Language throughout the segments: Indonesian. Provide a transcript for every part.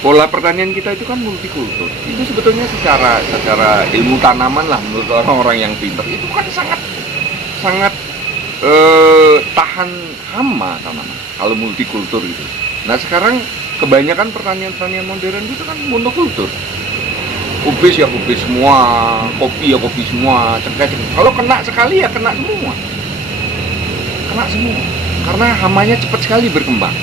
pola pertanian kita itu kan multikultur. Itu sebetulnya secara ilmu tanaman lah menurut orang-orang yang pintar itu kan sangat tahan hama tanaman kalau multikultur gitu. Nah sekarang kebanyakan pertanian modern itu kan monokultur. Kubis ya kubis semua, kopi ya kopi semua, cengkeh. Kalau kena sekali ya kena semua. Karena hamanya cepat sekali berkembang.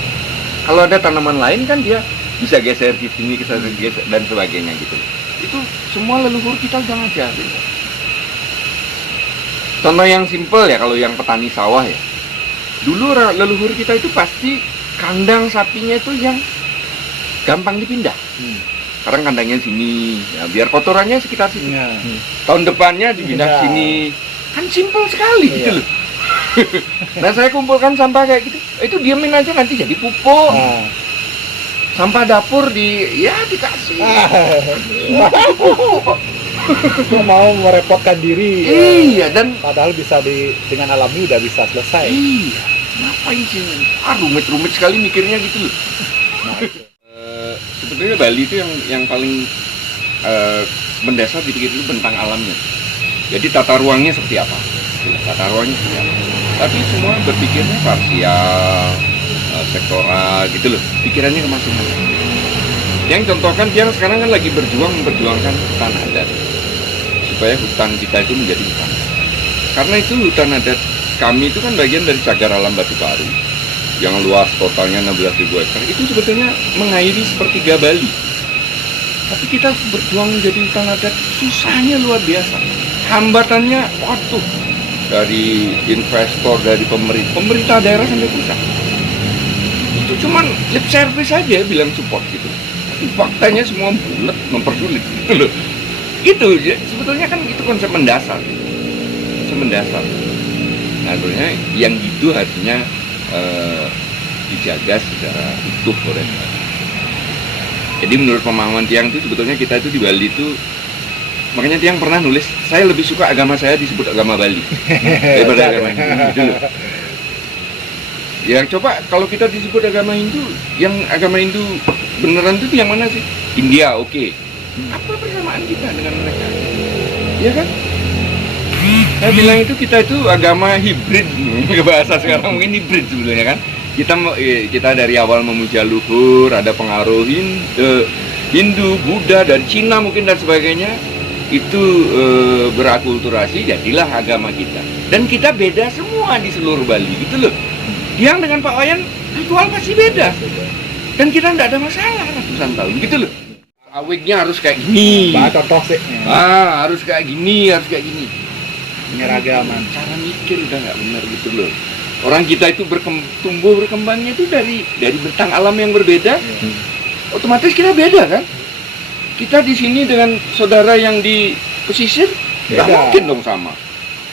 Kalau ada tanaman lain kan dia bisa geser di sini, geser dan sebagainya gitu. Itu semua leluhur kita udah ngajarin. Contoh yang simpel ya, kalau yang petani sawah ya. Dulu leluhur kita itu pasti kandang sapinya itu yang gampang dipindah. Sekarang kandangnya sini, ya biar kotorannya sekitar sini. Tahun depannya dipindah sini. Kan simpel sekali gitu loh. Nah saya kumpulkan sampah kayak gitu, itu diamin aja nanti jadi pupuk. Sampah dapur dikasih. Kok mau merepotkan diri? Iya, dan padahal bisa dengan alami udah bisa selesai. Iya, ngapain sih? Rumit sekali mikirnya gitu loh. Nah, sebetulnya Bali itu yang paling mendasar dipikir itu tentang alamnya. Jadi tata ruangnya seperti apa? Tapi semua berpikirnya parsial, sektoral gitu loh. Pikirannya ke masing-masing. Yang contohkan dia sekarang kan lagi memperjuangkan hutan adat supaya hutan kita itu menjadi hutan. Karena itu hutan adat kami itu kan bagian dari cagar alam Batu Paru yang luas totalnya 16.000 hektar. Itu sebetulnya mengairi sepertiga Bali. Tapi kita berjuang menjadi hutan adat susahnya luar biasa. Hambatannya dari investor, dari pemerintah daerah sampai pusat. Itu cuman lip service aja bilang support gitu. Tapi faktanya semua bulat, mempersulit gitu loh. Itu sebetulnya kan itu konsep mendasar. Nah, sebenarnya yang gitu harusnya dijaga secara utuh oleh. Jadi menurut pemahaman Tiang itu sebetulnya kita itu di Bali itu, makanya Tiang pernah nulis, saya lebih suka agama saya disebut agama Bali daripada agama Hindu gitu loh. Ya coba kalau kita disebut agama Hindu, yang agama Hindu beneran itu yang mana sih? India, oke. Apa persamaan kita dengan mereka? Ya kan? Saya bilang itu kita itu agama hibrid, bahasa sekarang mungkin hibrid sebetulnya kan. Kita dari awal memuja luhur, ada pengaruh Hindu, Buddha, dan Cina mungkin dan sebagainya. Itu berakulturasi, jadilah agama kita. Dan kita beda semua di seluruh Bali, gitu loh. Yang dengan Pak Wayan, ritual pasti beda. Dan kita tidak ada masalah ratusan tahun, gitu loh. Awiknya harus kayak gini. Contoh sih. Harus kayak gini. Penyeragaman. Cara mikir udah nggak benar gitu loh. Orang kita itu tumbuh berkembangnya itu dari bentang alam yang berbeda. Otomatis kita beda kan? Kita di sini dengan saudara yang di pesisir nggak mungkin dong sama.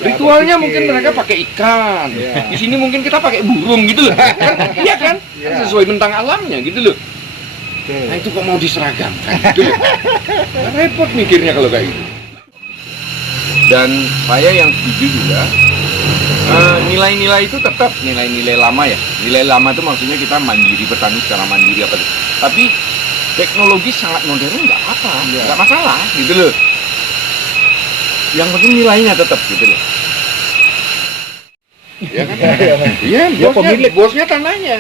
Ritualnya mungkin mereka pakai ikan. Di sini mungkin kita pakai burung gitu loh. Iya kan? Sesuai bentang alamnya gitu loh. Nah itu kok mau diseragamkan gitu loh. Repot mikirnya kalau kayak gitu. Dan saya yang setuju juga, nilai-nilai itu tetap nilai-nilai lama ya. Nilai lama itu maksudnya kita mandiri, bertani secara mandiri apa itu. Tapi teknologi sangat modern nggak apa, nggak masalah gitu loh. Yang penting nilainya tetap gitu loh. Ya kan? Iya, bosnya tanahnya.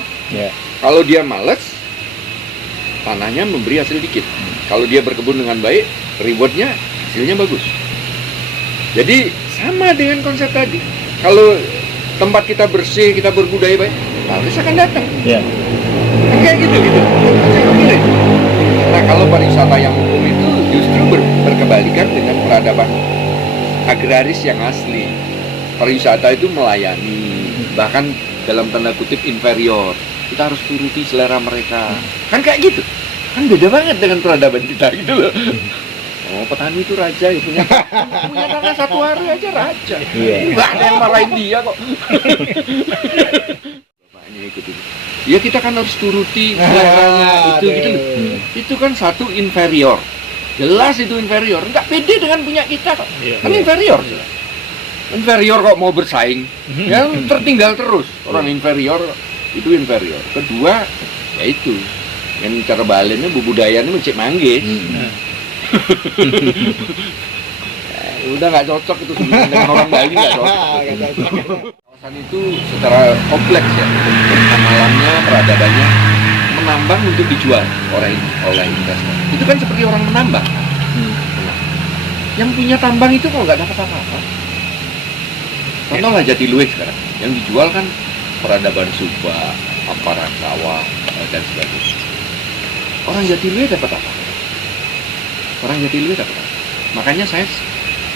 Kalau dia malas, tanahnya memberi hasil dikit. Kalau dia berkebun dengan baik, rewardnya hasilnya bagus. Jadi sama dengan konsep tadi. Kalau tempat kita bersih, kita berbudaya baik, turis akan datang. Kayak gitu. Nah kalau pariwisata yang umum itu justru berkebalikan dengan peradaban agraris yang asli. Pariwisata itu melayani, bahkan dalam tanda kutip inferior. Kita harus turuti selera mereka. Kan kayak gitu. Kan beda banget dengan peradaban kita gitu loh. Oh, petani itu raja ya, punya tanah 1 hari aja raja. Nggak ada yang marahin dia kok. Bapaknya ikut itu. Ya kita kan harus turuti seleranya itu gitu loh. Itu kan satu inferior. Jelas itu inferior. Nggak pede dengan punya kita kok. Kan inferior jelas. Inferior kok mau bersaing. Ya tertinggal terus. Orang inferior itu inferior. Kedua, Ya itu. Kan cara balennya budayanya mencek mangge. Udah nggak cocok itu sebenarnya dengan orang Bali, nggak cocok. Kawasan itu secara kompleks ya, tentang alamnya, peradabannya, menambang untuk dijual oleh investor. Itu kan seperti orang menambang. Nah, yang punya tambang itu kok nggak dapat apa-apa. Contohlah Jatiluwih sekarang, yang dijual kan peradaban Sumba, Amparan Sawah, dan sebagainya. Orang Jatiluwih dapat apa? Orang Jatiluwih dapat apa? Makanya saya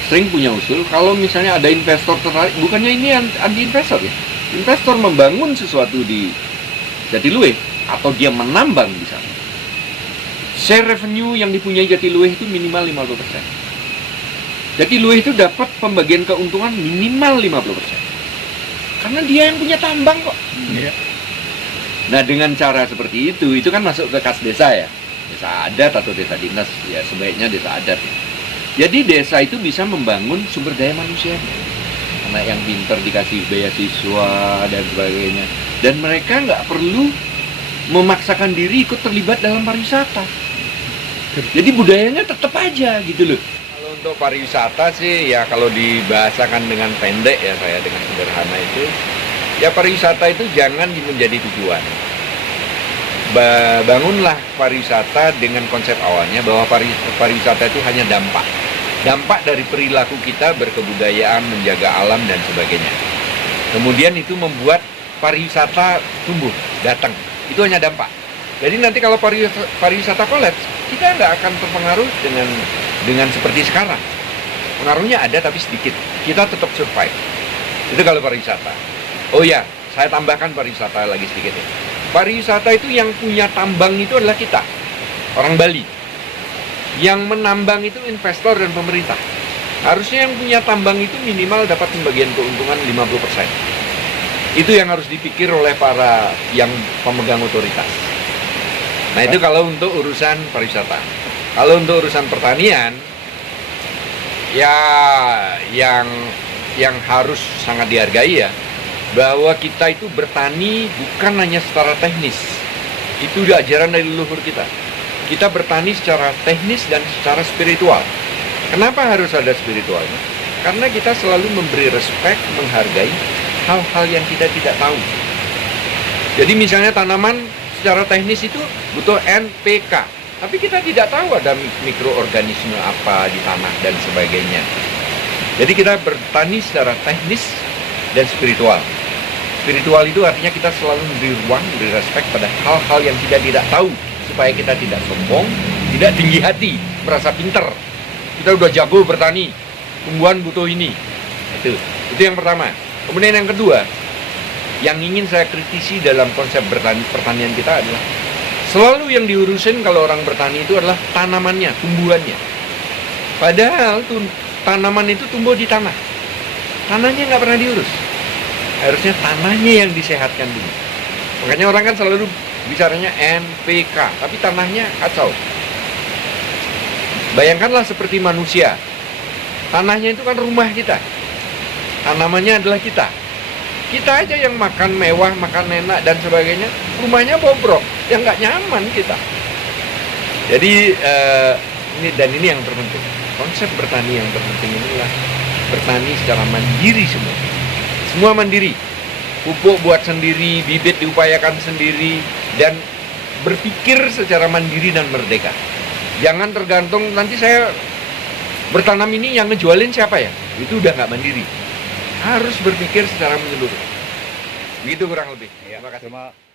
sering punya usul, kalau misalnya ada investor tertarik, bukannya ini anti investor ya, investor membangun sesuatu di Jatiluwih atau dia menambang di sana, share revenue yang dipunyai Jatiluwih itu minimal 50%. Jatiluwih itu dapat pembagian keuntungan minimal 50%. Karena dia yang punya tambang kok. Nah, dengan cara seperti itu kan masuk ke kas desa ya, desa adat atau desa dinas, ya sebaiknya desa adat ya. Jadi desa itu bisa membangun sumber daya manusia, anak yang pintar dikasih beasiswa dan sebagainya, dan mereka nggak perlu memaksakan diri ikut terlibat dalam pariwisata. Jadi budayanya tetap aja gitu loh. Kalau untuk pariwisata sih ya, kalau dibahasakan dengan pendek ya, saya dengan sederhana itu, ya pariwisata itu jangan menjadi tujuan. Bangunlah pariwisata dengan konsep awalnya bahwa pariwisata itu hanya dampak dari perilaku kita berkebudayaan, menjaga alam dan sebagainya. Kemudian itu membuat pariwisata tumbuh, datang. Itu hanya dampak. Jadi nanti kalau pariwisata kolaps, kita nggak akan terpengaruh dengan seperti sekarang. Pengaruhnya ada tapi sedikit. Kita tetap survive. Itu kalau pariwisata. Oh ya, saya tambahkan pariwisata lagi sedikit ya. Pariwisata itu yang punya tambang itu adalah kita, orang Bali. Yang menambang itu investor dan pemerintah. Harusnya yang punya tambang itu minimal dapat pembagian keuntungan 50%. Itu yang harus dipikir oleh para yang pemegang otoritas. Nah, itu kalau untuk urusan pariwisata. Kalau untuk urusan pertanian, ya yang harus sangat dihargai ya, bahwa kita itu bertani bukan hanya secara teknis. Itu udah ajaran dari leluhur kita. Kita bertani secara teknis dan secara spiritual. Kenapa harus ada spiritualnya? Karena kita selalu memberi respect, menghargai hal-hal yang kita tidak tahu. Jadi misalnya tanaman secara teknis itu butuh NPK, tapi kita tidak tahu ada mikroorganisme apa di tanah dan sebagainya. Jadi kita bertani secara teknis dan spiritual. Spiritual itu artinya kita selalu memberi ruang, memberi respect pada hal-hal yang kita tidak tahu, supaya kita tidak sombong, tidak tinggi hati, merasa pinter. Kita udah jago bertani, tumbuhan butuh ini. Itu yang pertama. Kemudian yang kedua, yang ingin saya kritisi dalam konsep pertanian kita adalah selalu yang diurusin kalau orang bertani itu adalah tanamannya, tumbuhannya. Padahal tanaman itu tumbuh di tanah. Tanahnya nggak pernah diurus. Harusnya tanahnya yang disehatkan dulu. Makanya orang kan selalu bicaranya NPK, tapi tanahnya kacau. Bayangkanlah seperti manusia. Tanahnya itu kan rumah kita. Tanamannya adalah kita. Kita aja yang makan mewah, makan enak dan sebagainya, rumahnya bobrok, yang nggak nyaman kita. Jadi ini yang terpenting. Konsep bertani yang terpenting inilah bertani secara mandiri semua. Semua mandiri. Pupuk buat sendiri, bibit diupayakan sendiri, dan berpikir secara mandiri dan merdeka. Jangan tergantung nanti saya bertanam ini yang ngejualin siapa ya? Itu udah nggak mandiri. Harus berpikir secara menyeluruh. Begitu kurang lebih. Terima kasih.